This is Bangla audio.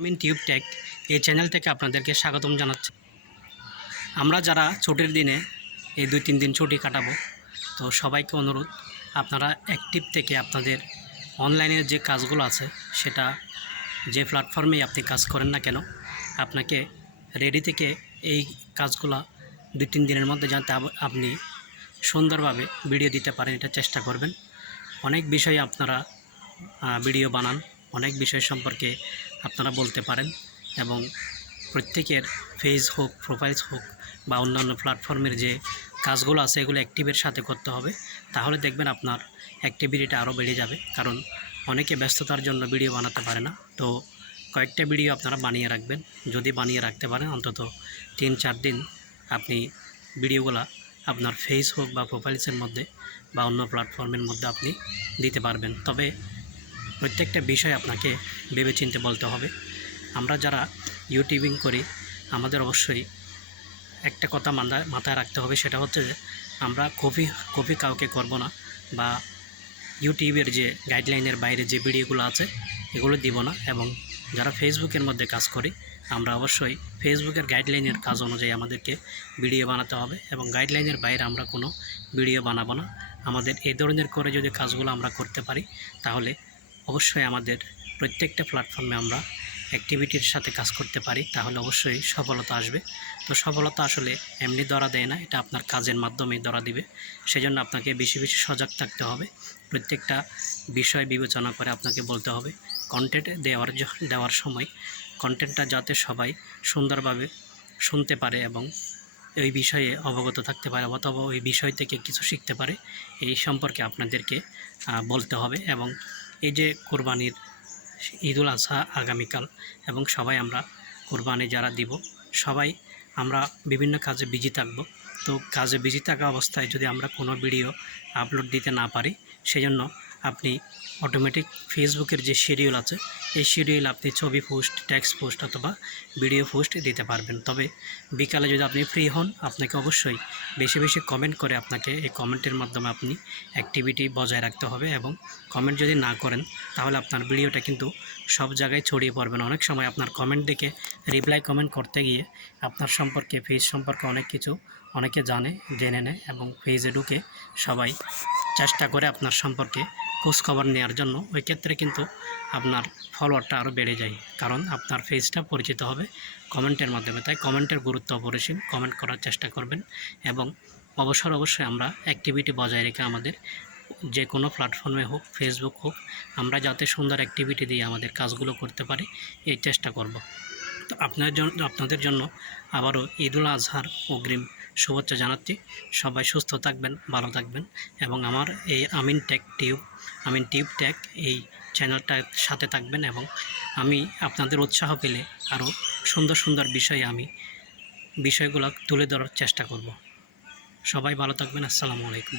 আমিন টিউব টেক এই চ্যানেল থেকে আপনাদেরকে স্বাগতম জানাচ্ছি। আমরা যারা ছুটির দিনে এই দুই তিন দিন ছুটি কাটাবো, তো সবাইকে অনুরোধ, আপনারা অ্যাক্টিভ থেকে আপনাদের অনলাইনের যে কাজগুলো আছে, সেটা যে প্ল্যাটফর্মেই আপনি কাজ করেন না কেন, আপনাকে রেডি থেকে এই কাজগুলো দুই তিন দিনের মধ্যে আব- আপনি সুন্দরভাবে ভিডিও দিতে পারেন, এটা চেষ্টা করবেন। অনেক বিষয়ে আপনারা ভিডিও বানান অনেক বিষয় সম্পর্কে আপনারা বলতে পারেন এবং প্রত্যেকের ফেজ হোক প্রোফাইলস হোক বা অন্যান্য প্ল্যাটফর্মের যে কাজগুলো আছে, এগুলো অ্যাক্টিভের সাথে করতে হবে। তাহলে দেখবেন আপনার অ্যাক্টিভিটিটা আরও বেড়ে যাবে। কারণ অনেকে ব্যস্ততার জন্য ভিডিও বানাতে পারে না। তো কয়েকটা ভিডিও আপনারা বানিয়ে রাখবেন। যদি বানিয়ে রাখতে পারেন, অন্তত তিন, চার দিন আপনি ভিডিওগুলা আপনার ফেস হোক বা প্রোফাইলসের মধ্যে বা অন্য প্ল্যাটফর্মের মধ্যে আপনি দিতে পারবেন। তবে প্রত্যেকটা বিষয় আপনাকে ভেবেচিন্তে বলতে হবে। আমরা যারা ইউটিউবিং করি, আমাদের অবশ্যই একটা কথা মাথায় রাখতে হবে, সেটা হচ্ছে যে আমরা কপি কপি কাউকে করব না বা ইউটিউবের যে গাইডলাইনের বাইরে যে ভিডিওগুলো আছে, এগুলো দিব না এবং যারা ফেসবুকের মধ্যে কাজ করি, আমরা অবশ্যই ফেসবুকের গাইডলাইনের কাজ অনুযায়ী আমাদেরকে ভিডিও বানাতে হবে এবং গাইডলাইনের বাইরে আমরা কোনো ভিডিও বানাবো না। আমাদের এই ধরনের করে যদি কাজগুলো আমরা করতে পারি, তাহলে অবশ্যই আমাদের প্রত্যেকটা প্ল্যাটফর্মে আমরা অ্যাক্টিভিটির সাথে কাজ করতে পারি, তাহলে অবশ্যই সফলতা আসবে। তো সফলতা আসলে এমনি ধরা দেয় না, এটা আপনার কাজের মাধ্যমেই ধরা দিবে। সেজন্য আপনাকে বেশি বেশি সজাগ থাকতে হবে। প্রত্যেকটা বিষয় বিবেচনা করে আপনাকে বলতে হবে কন্টেন্ট দেওয়ার দেওয়ার সময় কন্টেন্টটা যাতে সবাই সুন্দরভাবে শুনতে পারে এবং ওই বিষয়ে অবগত থাকতে পারে অথবা ওই বিষয় থেকে কিছু শিখতে পারে, এই সম্পর্কে আপনাদেরকে বলতে হবে এবং এই যে কোরবানির ঈদুল আজহা আগামীকাল এবং সবাই আমরা কোরবানি যারা দিব, সবাই আমরা বিভিন্ন কাজে বিজি থাকব। তো কাজে বিজি থাকা অবস্থায় যদি আমরা কোনো ভিডিও আপলোড দিতে না পারি, সেজন্য আপনি অটোমেটিক ফেসবুকের যে শিডিউল আছে এই শিডিউল আপনি ছবি পোস্ট টেক্সট পোস্ট অথবা ভিডিও পোস্ট দিতে পারবেন। তবে বিকালে যদি আপনি ফ্রি হন, আপনাকে অবশ্যই বেশি বেশি কমেন্ট করে আপনাকে এই কমেন্টের মাধ্যমে আপনি অ্যাক্টিভিটি বজায় রাখতে হবে এবং কমেন্ট যদি না করেন, তাহলে আপনার ভিডিওটা কিন্তু সব জায়গায় ছড়িয়ে পড়বে না। অনেক সময় আপনার কমেন্ট দেখে রিপ্লাই কমেন্ট করতে গিয়ে আপনার সম্পর্কে ফেজ সম্পর্কে অনেক কিছু অনেকে জানে, জেনে নেয় এবং ফেজে ঢুকে সবাই চেষ্টা করে আপনার সম্পর্কে খোঁজখবর নেওয়ার জন্য, ওই ক্ষেত্রে কিন্তু আপনার ফলোয়ারটা আরও বেড়ে যায়। কারণ আপনার ফেজটা পরিচিত হবে কমেন্টের মাধ্যমে। তাই কমেন্টের গুরুত্ব অপরিসীম। কমেন্ট করার চেষ্টা করবেন এবং অবসর অবশ্যই আমরা অ্যাক্টিভিটি বজায় রেখে আমাদের যে কোনো প্ল্যাটফর্মে হোক ফেসবুক হোক, আমরা যাতে সুন্দর অ্যাক্টিভিটি দিয়ে আমাদের কাজগুলো করতে পারি, এই চেষ্টা করব। আপনার জন্য আপনাদের জন্য আবারও ঈদুল আজহার অগ্রিম শুভেচ্ছা জানাচ্ছি। সবাই সুস্থ থাকবেন, ভালো থাকবেন এবং আমার এই Amin tech tube, Amin tube tech এই চ্যানেলটার সাথে থাকবেন এবং আমি আপনাদের উৎসাহ পেলে আরও সুন্দর সুন্দর বিষয়ে আমি বিষয়গুলো তুলে ধরার চেষ্টা করব। সবাই ভালো থাকবেন, আসসালামু আলাইকুম।